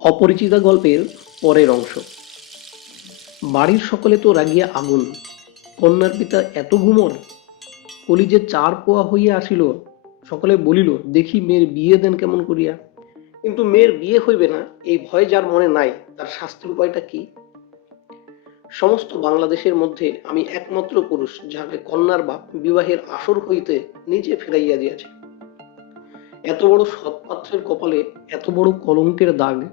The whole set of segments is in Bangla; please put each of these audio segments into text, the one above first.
অপরিচিতা গল্পের পরের অংশ। বাড়ির সকলে তো রাগিয়া আগুন কন্যার পিতা এত ঘুমর, কলিজে চার পোয়া হইয়া আসিল, সকলে বলিল, দেখি মেয়ের বিয়ে দেন কেমন করিয়া? কিন্তু মেয়ের বিয়ে হইবে না, এই ভয় যার মনে নাই, তার শাস্তির উপায়টা কি? সমস্ত বাংলাদেশের মধ্যে আমি একমাত্র পুরুষ, যাহাকে কন্যার বাপ বিবাহের আসর হইতে নিজে ফিরাইয়া দিয়াছে। এত বড় সৎপাত্রের কপালে এত বড় কলঙ্কের দাগ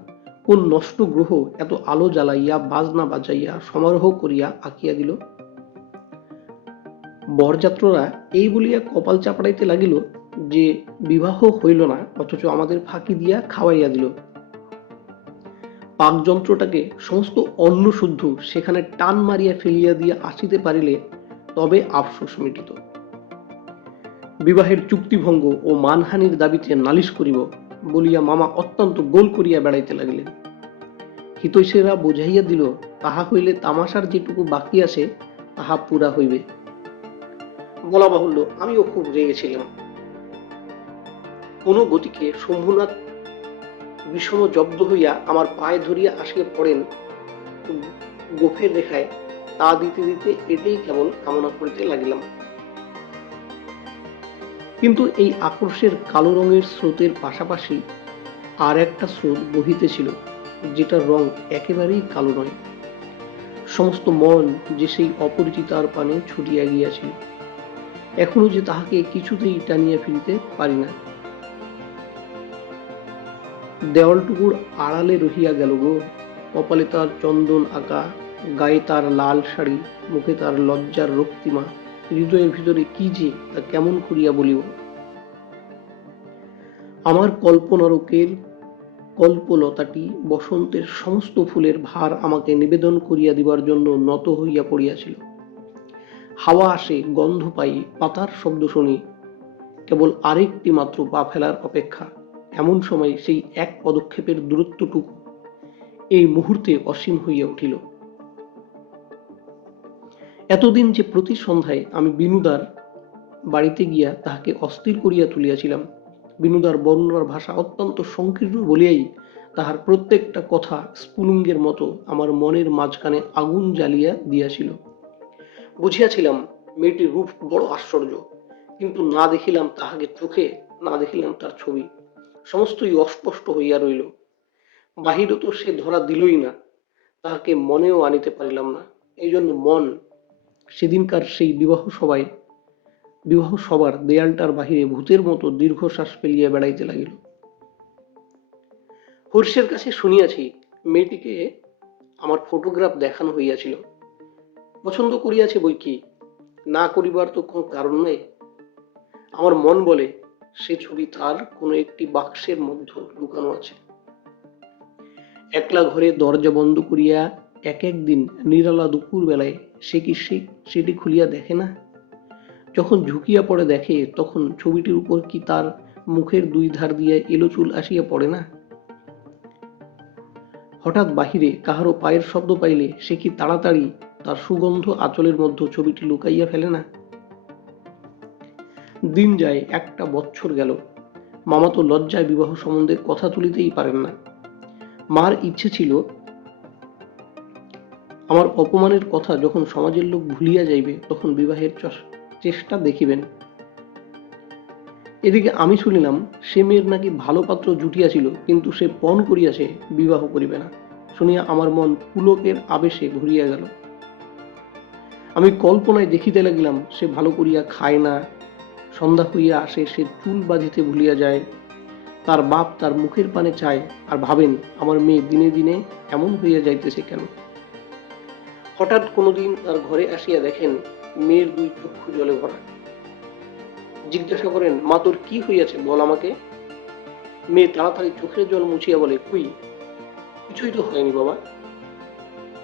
কোন নষ্ট গ্রহ এত আলো জ্বালাইয়া, বাজনা বাজাইয়া, সমারোহ করিয়া আঁকিয়া দিল। বরযাত্ররা এই বলিয়া কপাল চাপড়াইতে লাগিল যে বিবাহ হইল না, অথচ আমাদের ফাঁকি দিয়া খাওয়াইয়া দিল। পাকযন্ত্রটাকে সমস্ত অন্ন শুদ্ধ সেখানে টান মারিয়া ফেলিয়া দিয়া আসিতে পারিলে তবে আফসোস মিটিত। বিবাহের চুক্তিভঙ্গ ও মানহানির দাবিতে নালিশ করিব। বলিয়া মামা অত্যন্ত গোল করিয়া বেড়াইতে লাগিলেন। হিতৈষেরা বুঝাইয়া দিল, তাহা হইলে তামাশার যেটুকু বাকি আছে, তাহা পুরা হইবে। বলা বাহুল্য, আমিও খুব রেগেছিলাম কোনো গতিকে শম্ভুনাথ বিষম জব্দ হইয়া আমার পায়ে ধরিয়া আসিয়া পড়েন। গোফের রেখায় তা দিতে দিতে এটাই কেবল কামনা করিতে লাগিলাম। কিন্তু এই আকর্ষের কালো রঙের স্রোতের পাশাপাশি আর একটা স্রোত বহিতেছিল, যেটার রং একেবারেই কালো নয়। সমস্ত মন যে সেই অপরিচিতার পানে ছুটিয়া গিয়াছিল, এখনও যে তাহাকে কিছুতেই টানিয়া ফিরিতে পারি না। দেওয়ালটুকুর আড়ালে রহিয়া গেল গো, কপালে তার চন্দন আঁকা, গায়ে তার লাল শাড়ি, মুখে তার লজ্জার রক্তিমা হৃদয়ের ভিতরে কি যে তা কেমন করিয়া বলিব? আমার কল্পনারকের কল্পলতাটি বসন্তের সমস্ত ফুলের ভার আমাকে নিবেদন করিয়া দিবার জন্য নত হইয়া পড়িয়াছিল। হাওয়া আসে, গন্ধ পাই, পাতার শব্দ শুনি, কেবল আরেকটি মাত্র পা ফেলার অপেক্ষা। এমন সময় সেই এক পদক্ষেপের দূরত্বটুকু এই মুহূর্তে অসীম হইয়া উঠিল। এতদিন যে প্রতি সন্ধ্যায় আমি বিনুদার বাড়িতে গিয়া তাহাকে অস্থির করিয়া তুলিয়াছিলাম, বিনুদার বর্ণনার ভাষা অত্যন্ত সংকীর্ণ বলিয়াই তাহার প্রত্যেকটা কথা স্ফুলিঙ্গের মতো আমার মনের মাঝখানে আগুন জ্বালিয়া দিয়াছিল। বুঝিয়াছিলাম, মেয়েটির রূপ বড় আশ্চর্য, কিন্তু না দেখিলাম তাহাকে চোখে, না দেখিলাম তার ছবি। সমস্তই অস্পষ্ট হইয়া রইল। বাহিরে তো সে ধরা দিলই না, তাহাকে মনেও আনিতে পারিলাম না। এই জন্য মন সেদিনকার সেই বিবাহ সভায়, বিবাহ সবার দেয়ালটার বাহিরে ভূতের মতো দীর্ঘশ্বাস ফেলিয়া বেড়াইতে লাগিল। হর্ষের কাছে শুনিয়াছি মেয়েটিকে আমার ফটোগ্রাফ দেখানো হইয়াছিল। পছন্দ করিয়াছে বই কি? না করিবার তো কোনো কারণ নাই? আমার মন বলে সে ছবি তার কোনো একটি বাক্সের মধ্যে লুকানো আছে। একলা ঘরে দরজা বন্ধ করিয়া এক এক দিন নিরালা দুপুর বেলায় সে কি সে সেটি খুলিয়া দেখে না? যখন ঝুঁকিয়া পড়ে দেখে, তখন ছবিটির উপর কি তার মুখের দুই ধার দিয়ে এলো চুল আসিয়া পড়ে না? হঠাৎ বাহিরে কাহারো পায়ের শব্দ পাইলে সে কি তাড়াতাড়ি তার সুগন্ধ আঁচলের মধ্যে ছবিটি লুকাইয়া ফেলে না? দিন যায়, একটা বৎসর গেল। মামা তো লজ্জায় বিবাহ সম্বন্ধে কথা তুলিতেই পারেন না। মার ইচ্ছে ছিল আমার অপমানের কথা যখন সমাজের লোক ভুলিয়া যাইবে, তখন বিবাহের চেষ্টা দেখিবেন। এদিকে আমি শুনিলাম, সে মেয়ের নাকি ভালো পাত্র জুটিয়াছিল, কিন্তু সে পণ করিয়াছে বিবাহ করিবে না। শুনিয়া আমার মন পুলকের আবেশে ভরিয়া গেল। আমি কল্পনায় দেখিতে লাগিলাম, সে ভালো করিয়া খায় না। সন্ধ্যা হইয়া আসে, সে চুল বাঁধিতে ভুলিয়া যায়। তার বাপ তার মুখের পানে চায়, আর ভাবেন, আমার মেয়ে দিনে দিনে এমন হইয়া যাইতেছে কেন? হঠাৎ কোনোদিন তার ঘরে আসিয়া দেখেন মেয়ের দুই চক্ষু জলে ভরা। জিজ্ঞাসা করেন, মা, তোর কি হইয়াছে? বল আমাকে। মেয়ে তাড়াতাড়ি চোখের জল মুছিয়া বলে, কুই? কিছুই তো হয়নি বাবা।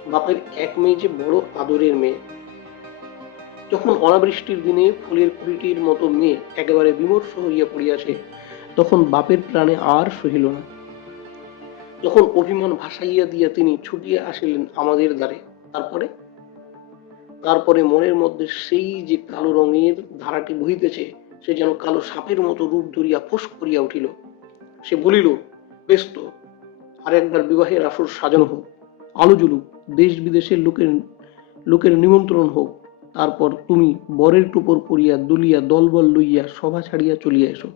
বাপের এক মেয়ে যে বড় আদরের মেয়ে। যখন অনাবৃষ্টির দিনে ফুলের কুড়িটির মতো মেয়ে একেবারে বিমর্ষ হইয়া পড়িয়াছে, তখন বাপের প্রাণে আর সহিল না। যখন অভিমান ভাসাইয়া দিয়া তিনি ছুটিয়া আসিলেন আমাদের দ্বারে তারপরে? তারপরে মনের মধ্যে সেই যে কালো রঙের ধারাটি বহিতেছে, সে যেন কালো সাপের মতো রূপ ধরিয়া ফোঁস করিয়া উঠিল। সে বলিল, বেশ তো, আর একবার বিবাহের আসর সাজানো হোক। আলো জ্বলুক, দেশ বিদেশের লোকের লোকের নিমন্ত্রণ হোক। তারপর তুমি বরের টুপর পরিয়া দুলিয়া, দলবল লইয়া সভা ছাড়িয়া চলিয়া এসো।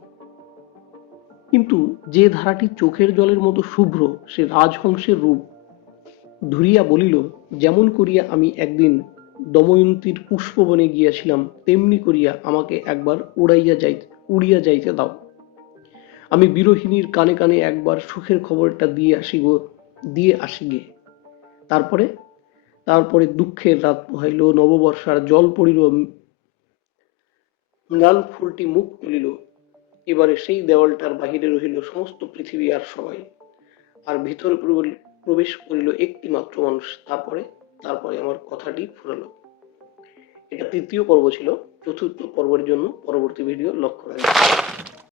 কিন্তু যে ধারাটি চোখের জলের মতো শুভ্র, সে রাজহংসের রূপ ধরিয়া বলিল, যেমন করিয়া আমি একদিন দময়ন্তীর পুষ্পবনে গিয়াছিলাম, তেমনি করিয়া আমাকে একবার উড়াইয়া যাইতে, উড়িয়া যাইতে দাও। আমি বিরোহিণীর কানে কানে একবার সুখের খবরটা দিয়ে আসি গো, দিয়ে আসি গে। তারপরে তারপরে দুঃখের রাত পোহাইল নববর্ষার জল পড়িল মৃণাল ফুলটি মুখ তুলিল। এবারে সেই দেওয়ালটার বাহিরে রহিল সমস্ত পৃথিবী আর সবাই। আর ভিতরে প্রবেশ করিল একটি মাত্র মানুষ। তারপরে তারপরে আমার কথাটি ফুরালো। এটা তৃতীয় পর্ব ছিল। চতুর্থ পর্বের জন্য পরবর্তী ভিডিও লক্ষ্য রাখবেন।